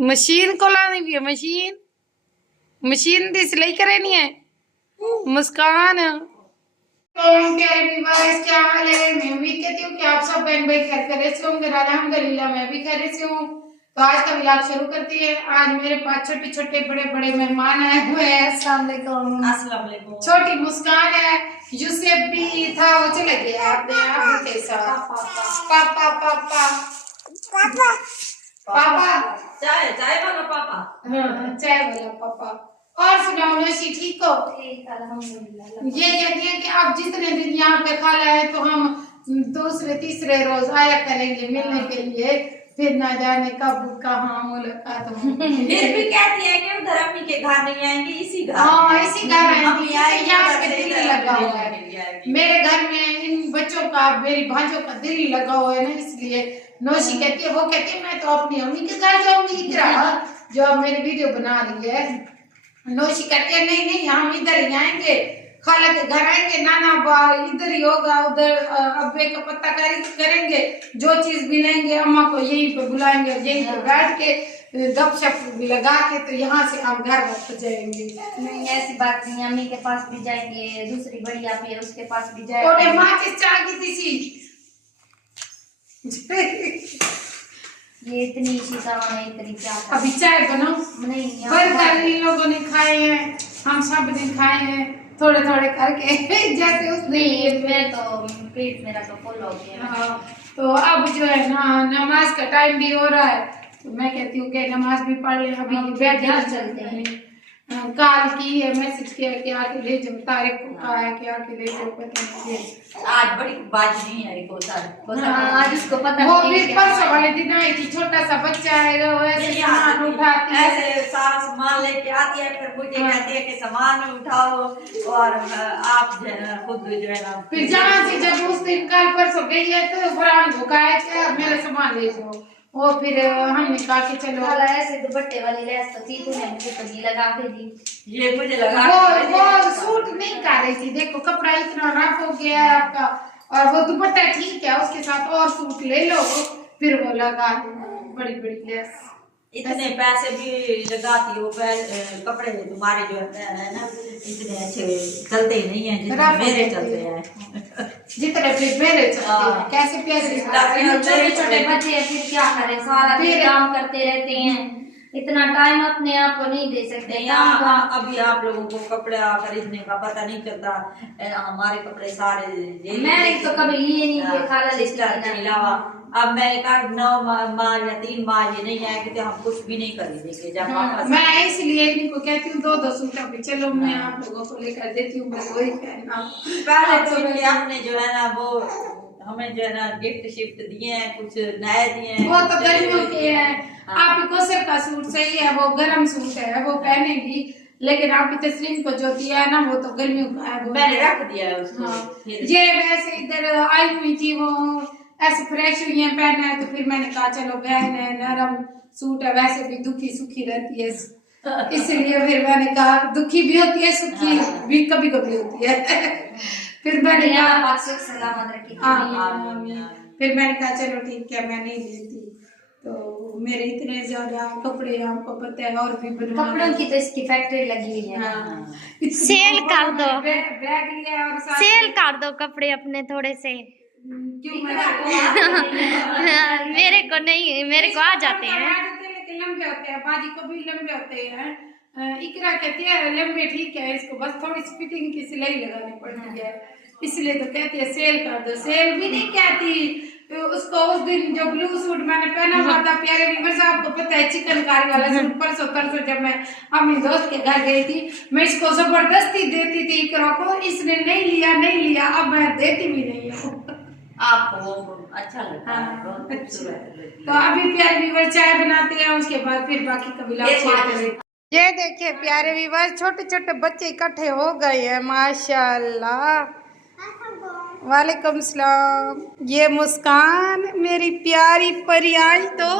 Machine को लानी भी है, मशीन दी सिलाई करनी है। मुस्कान प्यारे व्यूअर्स, क्या हाल है? मैं उम्मीद करती हूँ कि आप सब बहन भाई खैरियत से होंगे। अल्हम्दुलिल्लाह मैं भी खैरियत से हूँ। तो आज का व्लॉग शुरू करते हैं। आज मेरे पास छोटे छोटे बड़े बड़े मेहमान आए हुए हैं। अस्सलाम वालेकुम। छोटी मुस्कान है, यूसुफ भी था, वो चले गया अपने आप के साथ। पापा पापा पापा पापा चाय चाय वाला पापा। हाँ, चाय वाला पापा। और सुनाओ नौशी, ठीक हो? ठीक अल्हम्दुलिल्लाह। ये कहती है कि आप जितने दिन यहाँ पे खाला है तो हम दूसरे तीसरे रोज आया करेंगे मिलने के लिए, फिर ना जाने कब कहाँ मुलाकात होगी। फिर भी कहती है कि उधर अम्मी के घर नहीं आएंगे, इसी घर। हाँ, इसी घर अम्मी आएंगे, यहाँ पे दिल लगा हुआ है मेरे घर में। इन बच्चों का, मेरी भांजों का दिल लगा हुआ है ना, इसलिए नौशी कहती है, वो कहती है मैं तो अपनी अम्मी के घर जाऊंगी। इकरा जो अब मेरी वीडियो बना रही है, नौशी कहती है नहीं नहीं हम इधर ही आएंगे, खाला के घर आएंगे, नाना बा इधर ही होगा, उधर अब्बे का पत्ता करेंगे, जो चीज भी लेंगे अम्मा को यहीं पे बुलाएंगे, यहीं पे बैठ के गपशप लगा के तो यहाँ से हम घर वापस जाएंगे। नहीं ऐसी बात नहीं, अम्मी के पास भी जाएंगे, दूसरी बड़ी आपी है उसके पास भी जाएंगे। और माँ के चाय की थी ये इतनी शीशावा नहीं, इतनी क्या अभी चाय बनाओ। नहीं बर्गर इन लोगों ने खाए हैं, हम सब ने खाए हैं थोड़े थोड़े करके जैसे उसने। मैं तो पेट मेरा तो फुल हो गया। हाँ, तो अब जो है ना नमाज का टाइम भी हो रहा है, तो मैं कहती हूँ कि नमाज भी पढ़ ले। अभी बैठे चलते हैं। काल की है, मैसेज किया कि आके ले जाओ, तारीख को कहा है कि आके ले जाओ, पता नहीं। आज बड़ी बाज नहीं आई को सर। आज उसको पता वो नहीं भी परसों वाले दिन आई थी, छोटा सा बच्चा है वो ऐसे सामान उठाती है, ऐसे सारा सामान लेके आती है, फिर मुझे कहती है कि सामान उठाओ और आप जो है ना खुद जो है ना। फिर जहाँ से जब उस दिन कल परसों गई है तो फरहान को कहा है कि मेरा सामान ले जाओ। वो फिर हमने कहा कि चलो ऐसे दुपट्टे वाली लेस तो थी, तूने मुझे तो नहीं लगा के दी। ये मुझे लगा वो सूट नहीं कर रही थी, देखो कपड़ा इतना रफ हो गया है आपका, और वो दुपट्टा ठीक है, उसके साथ और सूट ले लो, फिर वो लगा बड़ी बड़ी लेस। इतने पैसे भी लगाती हो, कपड़े तुम्हारे जो है ना इतने अच्छे चलते ही नहीं है जितने मेरे चलते हैं। जितने फिर मेरे चलते हैं, कैसे प्यारे छोटे छोटे बच्चे हैं, फिर क्या करें, सारा दिन काम करते रहते हैं, इतना टाइम अपने आप को नहीं दे सकते। अभी आप लोगों को कपड़े खरीदने का पता नहीं चलता, हमारे कपड़े सारे मैंने तो कभी लिए नहीं, खाला सिस्टर के अलावा। अब मैंने कहा 9 माह या 3 माह ये नहीं आएगी तो हम कुछ भी नहीं खरीदेंगे। जब वापस मैं इसलिए इनको कहती हूँ 2-2 सूट अभी चलो मैं आप लोगों को लेकर देती हूँ, मैं वही पहनना। पहले तो हमने जो है ना वो हमें जो है ना गिफ्ट शिफ्ट दिए हैं, कुछ नए दिए हैं, वो तो गर्मियों के हैं। आपको सर का सूट सही है, वो गर्म सूट है, वो पहनेगी, लेकिन आपकी तस्लीम को जो दिया है ना वो तो गर्मियों का है, वो मैंने रख दिया है उसको। हाँ। ये वैसे इधर आई हुई थी, वो ऐसे फ्रेश हुई है, पहना है, तो फिर मैंने कहा चलो बहन है, नरम सूट है, वैसे भी दुखी सुखी रहती है, इसलिए फिर मैंने कहा दुखी भी होती है, सुखी भी कभी कभी होती है। फिर मैंने कहा सलामत रखी। फिर मैंने कहा चलो ठीक है मैं नहीं लेती। तो मेरे इतने ज्यादा कपड़े हैं, आपको पता है, और भी कपड़ों की तो इसकी फैक्ट्री लगी हुई है। हाँ। सेल कर दो, बैग लिया और सेल कर दो कपड़े अपने थोड़े से। क्यों मेरे को नहीं, मेरे को आ जाते हैं। लेकिन लंबे होते हैं, बाजी को भी लंबे होते हैं। इकरा कहती है लंबे ठीक है, इसको बस थोड़ी सी फिटिंग की सिलाई लगानी पड़ती है, इसलिए तो कहती है सेल कर दो। सेल भी नहीं कहती, तो उसको उस दिन जो ब्लू सूट मैंने पहना हुआ था प्यारे व्यूअर्स साहब को पता है, चिकनकारी वाला सूट, परसों जब मैं अपनी दोस्त के घर गई थी, मैं इसको जबरदस्ती देती थी इकरा को, इसने नहीं लिया, अब मैं देती भी नहीं हूँ। आपको अच्छा लगता है? तो अभी प्यारे व्यूअर्स चाय बनाते हैं, उसके बाद फिर बाकी का व्लॉग शेयर करेंगे। ये देखिए प्यारे व्यूअर्स, छोटे छोटे बच्चे इकट्ठे हो गए हैं माशाल्लाह। वालेकुम सलाम। ये मुस्कान मेरी प्यारी परी आई तो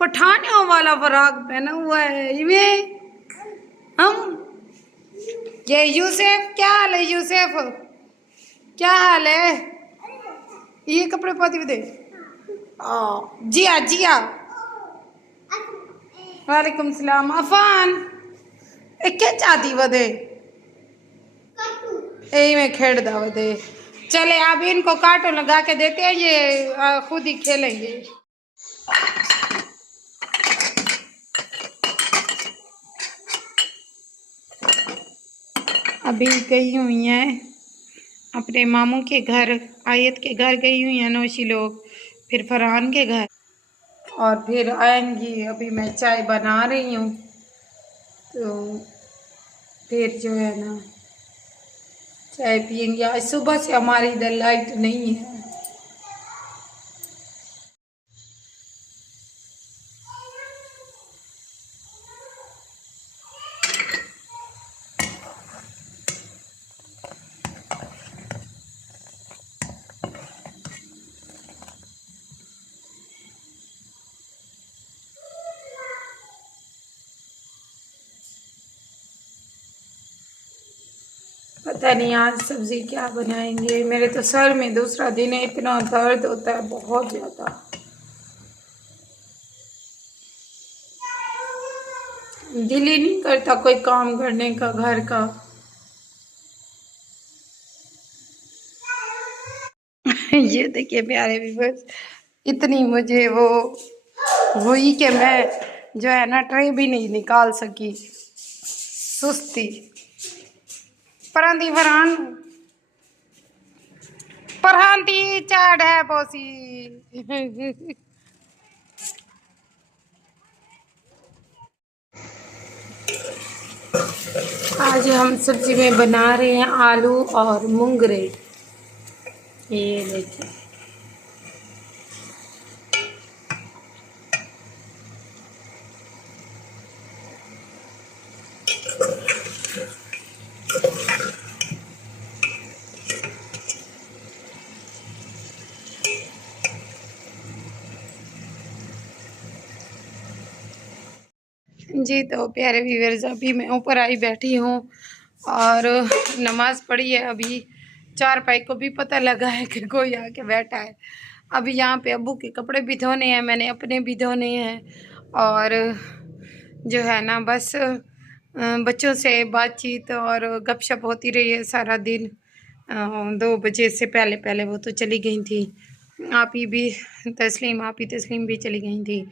पठानियों वाला फराक पहना हुआ है इवें हम। ये यूसुफ, क्या हाल है यूसुफ, क्या हाल है? ये कपड़े पाती हुए जिया जिया वालेकुम सलाम अफान क्या चाहती वदे यही में खेड़ दा वदे चले अब इनको कांटो लगा के देते हैं ये खुद ही खेलेंगे। अभी गई हुई हैं अपने मामू के घर, आयत के घर गई हुई हैं नौशी लोग, फिर फरहान के घर और फिर आएंगी। अभी मैं चाय बना रही हूँ तो फिर जो है ना चाय पियेंगे। आज सुबह से हमारी इधर लाइट नहीं है। पता नहीं आज सब्जी क्या बनाएंगे। मेरे तो सर में दूसरा दिन है, इतना दर्द होता है बहुत ज़्यादा। दिल ही नहीं करता कोई काम करने का घर का। ये देखिए प्यारे व्यूअर्स, इतनी मुझे वो हुई कि मैं जो है ना ट्रे भी नहीं निकाल सकी, सुस्ती। परांदी फरहान परांदी चाड़ है पोसी। आज हम सब्जी में बना रहे हैं आलू और मूंगरे। ये देखिए जी। तो प्यारे व्यूअर्स, अभी मैं ऊपर आई बैठी हूँ और नमाज़ पढ़ी है। अभी चारपाई को भी पता लगा है कि कोई आके बैठा है। अभी यहाँ पे अब्बू के कपड़े भी धोने हैं, मैंने अपने भी धोने हैं और जो है ना बस बच्चों से बातचीत और गपशप होती रही है सारा दिन। 2 बजे से पहले पहले वो तो चली गई थी। आप ही तस्लीम भी चली गई थी।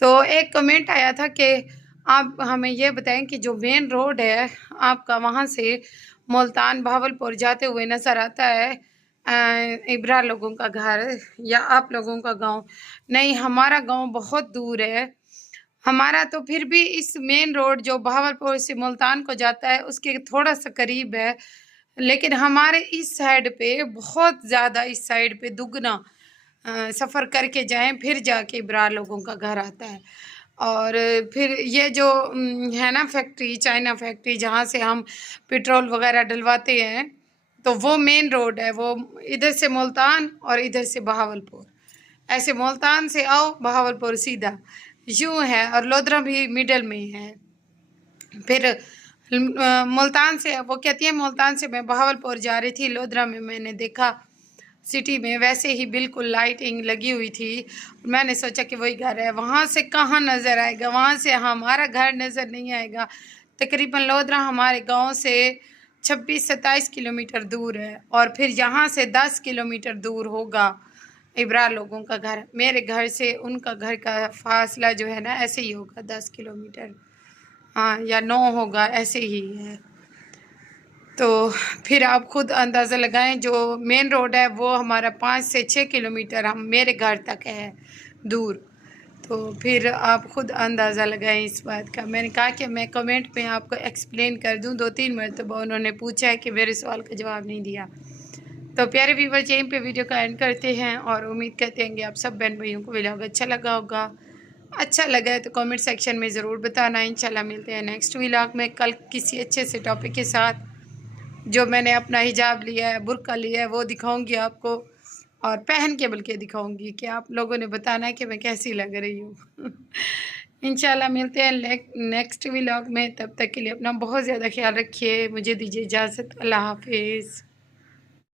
तो एक कमेंट आया था कि आप हमें ये बताएं कि जो मेन रोड है आपका, वहाँ से मुल्तान भावलपुर जाते हुए नज़र आता है इब्रा लोगों का घर या आप लोगों का गांव? नहीं, हमारा गांव बहुत दूर है। हमारा तो फिर भी इस मेन रोड जो भावलपुर से मुल्तान को जाता है उसके थोड़ा सा करीब है, लेकिन हमारे इस साइड पे बहुत ज़्यादा, इस साइड पे दुगना सफ़र करके जाएं फिर जाके इब्रा लोगों का घर आता है। और फिर ये जो है ना फैक्ट्री, चाइना फैक्ट्री, जहाँ से हम पेट्रोल वगैरह डलवाते हैं, तो वो मेन रोड है। वो इधर से मुल्तान और इधर से बहावलपुर। ऐसे मुल्तान से आओ, बहावलपुर सीधा यूँ है, और लोधरा भी मिडल में है। फिर मुल्तान से, वो कहती है मुल्तान से मैं बहावलपुर जा रही थी, लोधरा में मैंने देखा सिटी में वैसे ही बिल्कुल लाइटिंग लगी हुई थी। मैंने सोचा कि वही घर है। वहाँ से कहाँ नज़र आएगा, वहाँ से हमारा घर नज़र नहीं आएगा। तकरीबन लोधरा हमारे गांव से 26-27 किलोमीटर दूर है और फिर यहाँ से 10 किलोमीटर दूर होगा इब्रा लोगों का घर। मेरे घर से उनका घर का फासला जो है ना ऐसे ही होगा 10 किलोमीटर, हाँ, या 9 होगा, ऐसे ही है। तो फिर आप खुद अंदाज़ा लगाएं, जो मेन रोड है वो हमारा 5 से 6 किलोमीटर हम मेरे घर तक है दूर। तो फिर आप खुद अंदाज़ा लगाएं इस बात का। मैंने कहा कि मैं कमेंट में आपको एक्सप्लेन कर दूं। 2-3 मरतबा उन्होंने पूछा है कि मेरे सवाल का जवाब नहीं दिया। तो प्यारे व्यूअर्स, यहीं पे वीडियो का एंड करते हैं और उम्मीद करते हैं कि आप सब बहन भाइयों को व्लॉग अच्छा लगा होगा। अच्छा लगा है तो कमेंट सेक्शन में ज़रूर बताना। इंशाल्लाह मिलते हैं नेक्स्ट व्लॉग में कल किसी अच्छे से टॉपिक के साथ। जो मैंने अपना हिजाब लिया है, बुर्का लिया है, वो दिखाऊंगी आपको, और पहन के बल्कि दिखाऊंगी कि आप लोगों ने बताना है कि मैं कैसी लग रही हूँ। इंशाल्लाह मिलते हैं नेक्स्ट व्लॉग में। तब तक के लिए अपना बहुत ज़्यादा ख्याल रखिए। मुझे दीजिए इजाज़त। अल्लाह हाफिज़।